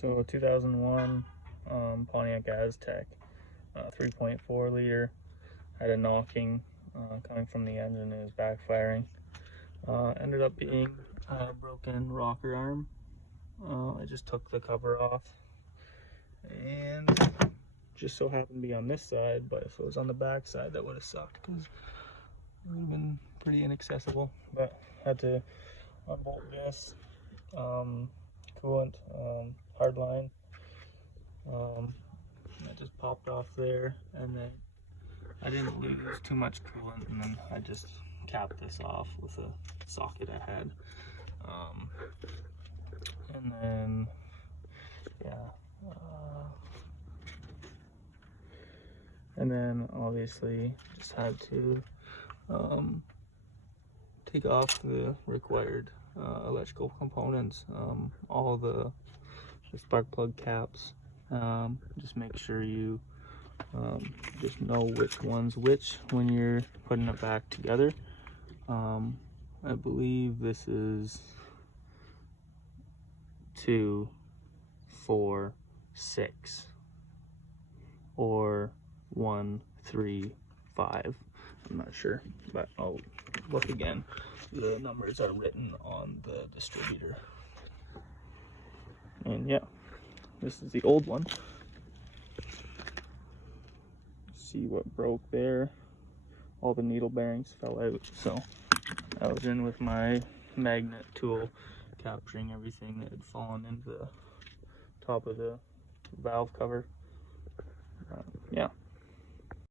So 2001 Pontiac Aztec, 3.4 liter, had a knocking coming from the engine. It was backfiring. Ended up being a broken rocker arm. I just took the cover off, and just so happened to be on this side, but if it was on the back side that would have sucked because it would have been pretty inaccessible. But had to unbolt this, coolant, hard line. That just popped off there, and then I didn't lose too much coolant, and then I just capped this off with a socket I had. And then, yeah. And then obviously just had to take off the required electrical components, all the spark plug caps. Just make sure you just know which one's which when you're putting it back together. I believe this is 2, 4, 6, or 1, 3, 5. I'm not sure, but I'll look again. The numbers are written on the distributor. And yeah, this is the old one. See what broke there? All the needle bearings fell out, so I was in with my magnet tool capturing everything that had fallen into the top of the valve cover.